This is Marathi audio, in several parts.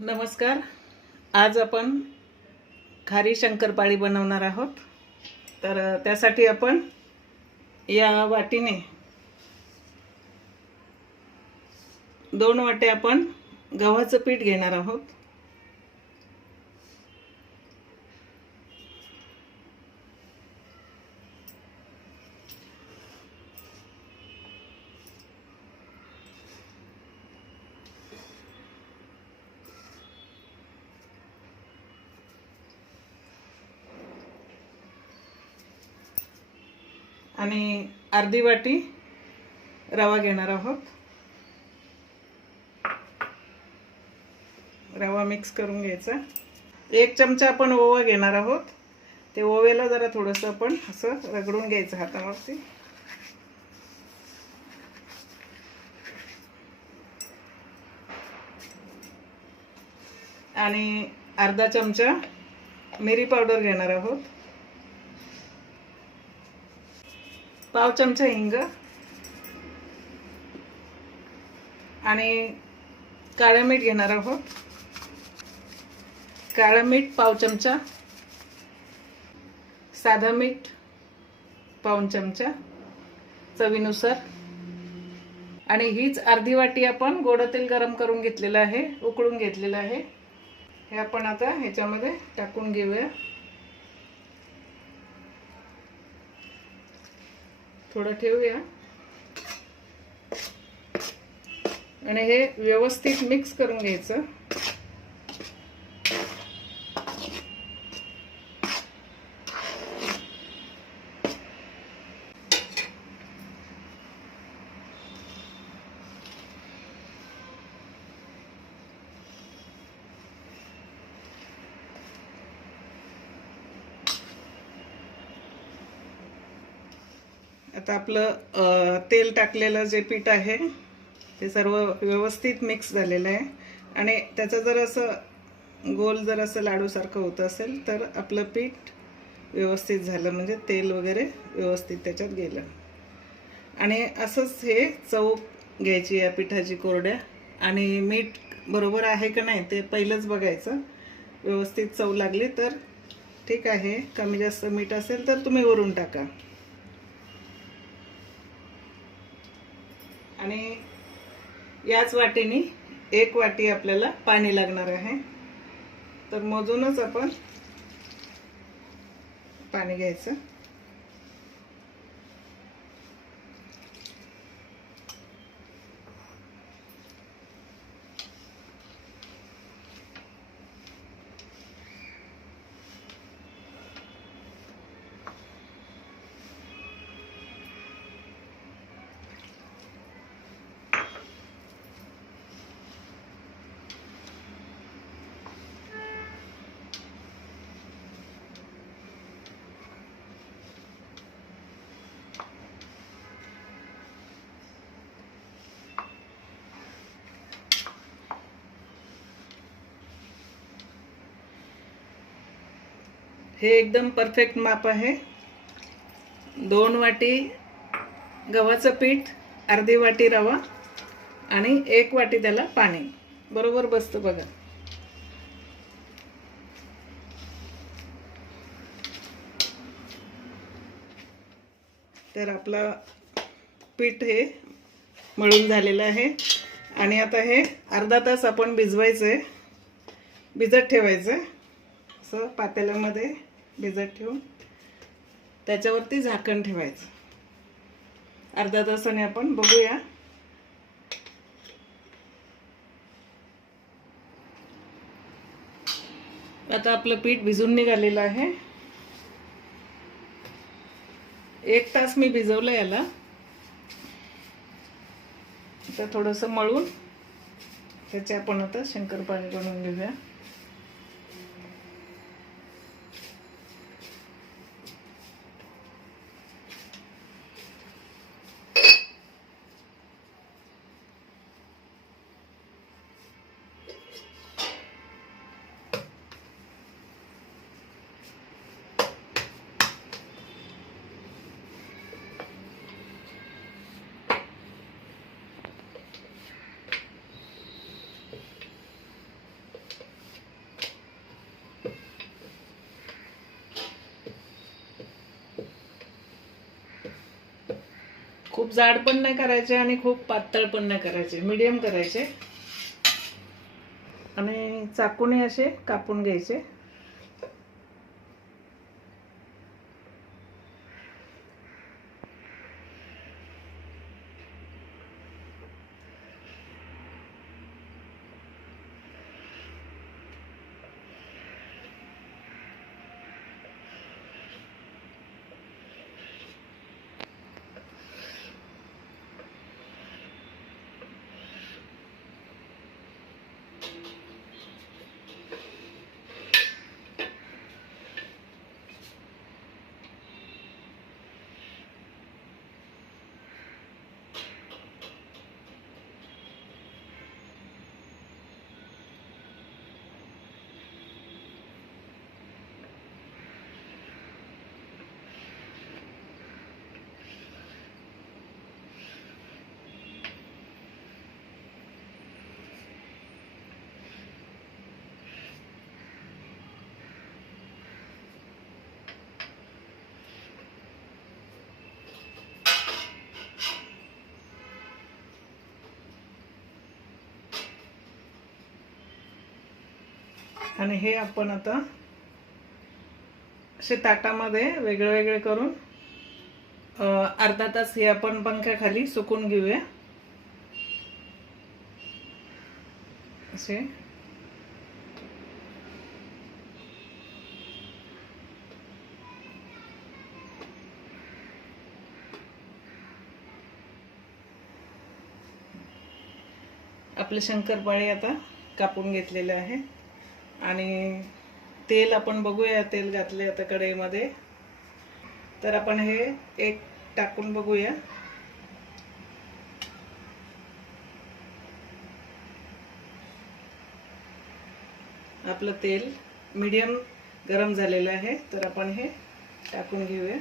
नमस्कार. आज आपण खारी शंकरपाळी बनवणार आहोत. तर त्यासाठी आपण या वाटीने दोन वाटे आपण गव्हाचं पीठ घेणार आहोत. आणि अर्धी वाटी रवा घेणार आहोत. रवा मिक्स करून घ्यायचा. एक चमचा आपण ओवा घेणार आहोत. ते ओव्याला जरा थोडंसं आपण असं रगडून घ्यायचं हातावरती. आणि अर्धा चमचा मिरी पावडर घेणार आहोत. पाव चमचा हिंग. आणि काळं मीठ घेणार आहोत. काळं मीठ पाव चमचा. साधं मीठ पाऊन चमचा. चवीनुसार. आणि हीच अर्धी वाटी आपण गोड तेल गरम करून घेतलेलं आहे उकळून घेतलेलं आहे. हे आपण आता ह्याच्यामध्ये टाकून घेऊया. थोडं ठेवूया. आणि हे व्यवस्थित मिक्स करून घ्यायचं. आता आपलं तेल टाकलेलं जे पीठ आहे ते सर्व व्यवस्थित मिक्स झालेलं आहे. आणि त्याचं जर असं गोल जर असं लाडूसारखं होत असेल तर आपलं पीठ व्यवस्थित झालं म्हणजे तेल वगैरे व्यवस्थित त्याच्यात गेलं. आणि असंच हे चव घ्यायची या पिठाची कोरड्या. आणि मीठ बरोबर आहे का नाही ते पहिलंच बघायचं. व्यवस्थित चव लागली तर ठीक आहे. कमी जास्त मीठ असेल तर तुम्ही वरून टाका. आणि याच वाटीने एक वाटी आपल्याला पाणी लागणार आहे. तर मोजूनच आपण पाणी घ्यायचं. हे एकदम परफेक्ट माप आहे. दोन वाटी गव्हाचं पीठ अर्धी वाटी रवा आणि एक वाटी त्याला पाणी. बरोबर बसतं बघा. तर आपला पीठ हे मळून झालेलं आहे. आणि आता हे अर्धा तास आपण भिजवायचं आहे भिजत ठेवायचं आहे असं पातेल्यामध्ये भिजत ठेवून त्याच्यावरती झाकण ठेवायचं. अर्धा तासाने आपण बघूया. आता आपलं पीठ भिजून निघालेलं आहे. एक तास मी भिजवलं याला. आता थोडंसं मळून त्याचे आपण आता शंकरपाणी बनवून घेऊया. खूप जाड पण नाही करायचे आणि खूप पातळ पण नाही करायचे. मीडियम करायचे. आणि चाकूने असे कापून घ्यायचे. आणि हे आपण आता असे ताटामध्ये वेगळे वेगळे करून अर्धा तास हे आपण पंख्याखाली सुकून घेऊया. असे. आपले शंकरपाळे आता कापून घेतलेले आहे आणि तेल आपण बघूया तेल घातले आता कढईमध्ये. तर आपण हे एक टाकून बघूया. आपलं तेल मीडियम गरम झालेलं आहे तर आपण हे टाकून घेऊया.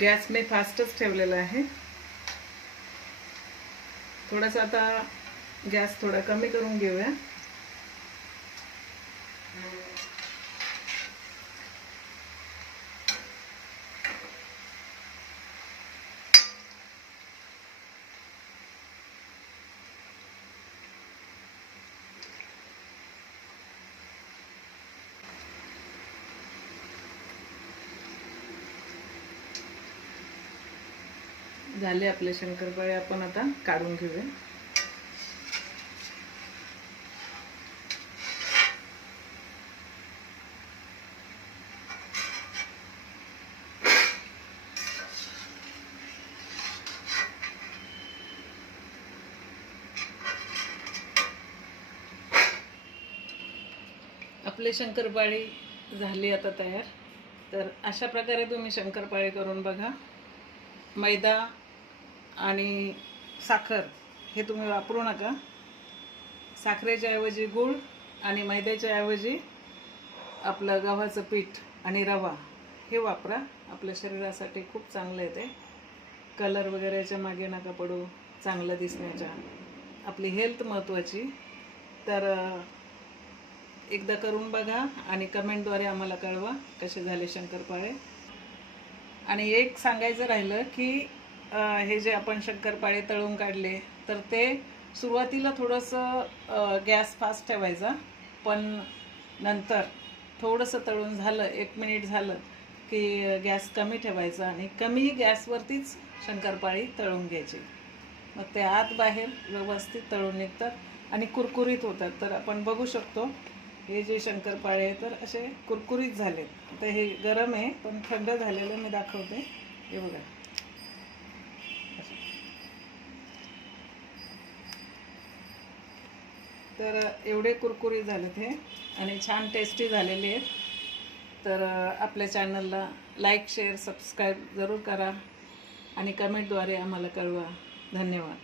गॅस मी फास्टच ठेवलेला आहे. थोडासा आता गॅस थोडा कमी करून घेऊया. झाले आपले शंकरपाळे आपण आता काढून घेऊया. आपले शंकरपाळी झाली आता तयार. तर अशा प्रकारे तुम्ही शंकरपाळी करून बघा. मैदा आणि साखर हे तुम्ही वापरू नका. साखरेच्या ऐवजी गूळ आणि मैद्याच्या ऐवजी आपलं गव्हाचं पीठ आणि रवा हे वापरा. आपल्या शरीरासाठी खूप चांगलं आहे ते. कलर वगैरेच्या मागे नका पडू. चांगलं दिसण्याच्या. आपली हेल्थ महत्त्वाची. तर एकदा करून बघा आणि कमेंटद्वारे आम्हाला कळवा कसे झाले शंकरपाळे. आणि एक सांगायचं राहिलं की हे जे आपण शंकरपाळे तळून काढले तर ते सुरुवातीला थोडंसं गॅस फास्ट ठेवायचा पण नंतर थोडंसं तळून झालं एक मिनिट झालं की गॅस कमी ठेवायचा आणि कमी गॅसवरतीच शंकरपाळी तळून घ्यायची. मग ते आत बाहेर व्यवस्थित तळून निघतात आणि कुरकुरीत होतात. तर आपण बघू शकतो हे जे शंकरपाळे आहे तर असे कुरकुरीत झालेत. आता हे गरम आहे पण थंड झालेलं मी दाखवते. हे बघा. तर एवढे कुरकुरी झालेत हे आणि छान टेस्टी झालेले आहेत. तर आपल्या चॅनलला लाईक शेअर सबस्क्राईब जरूर करा आणि कमेंटद्वारे आम्हाला कळवा. धन्यवाद.